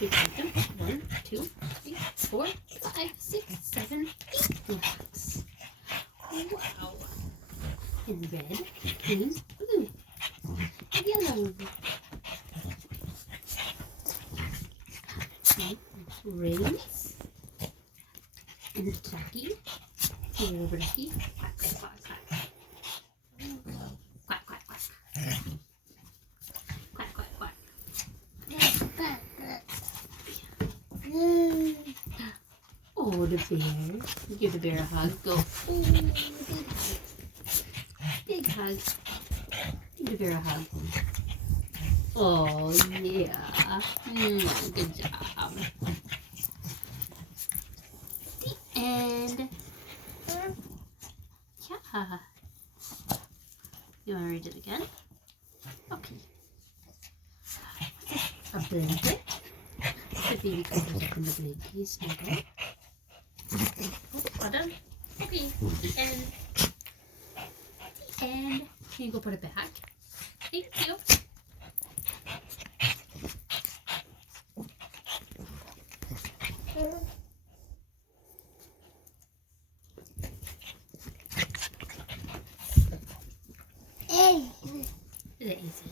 We count them. 1, 2, 3, 4, 5, 6, 7, 8 blocks. Wow. And red, green, blue, yellow. Rings. And Jackie. And Ricky. Quack, quack, quack, quack. Quack, quack, quack. Quack, quack, quack. Oh, the bear. Give the bear a hug. Go. Oh, big hug. Big hug. Give the bear a hug. Oh, yeah. Good job. And, yeah. You want to read it again? Okay. A blanket. The baby covers up in the blankie. Snuggle. All done? Okay. And can you go put it back? Thank you. Is it easy?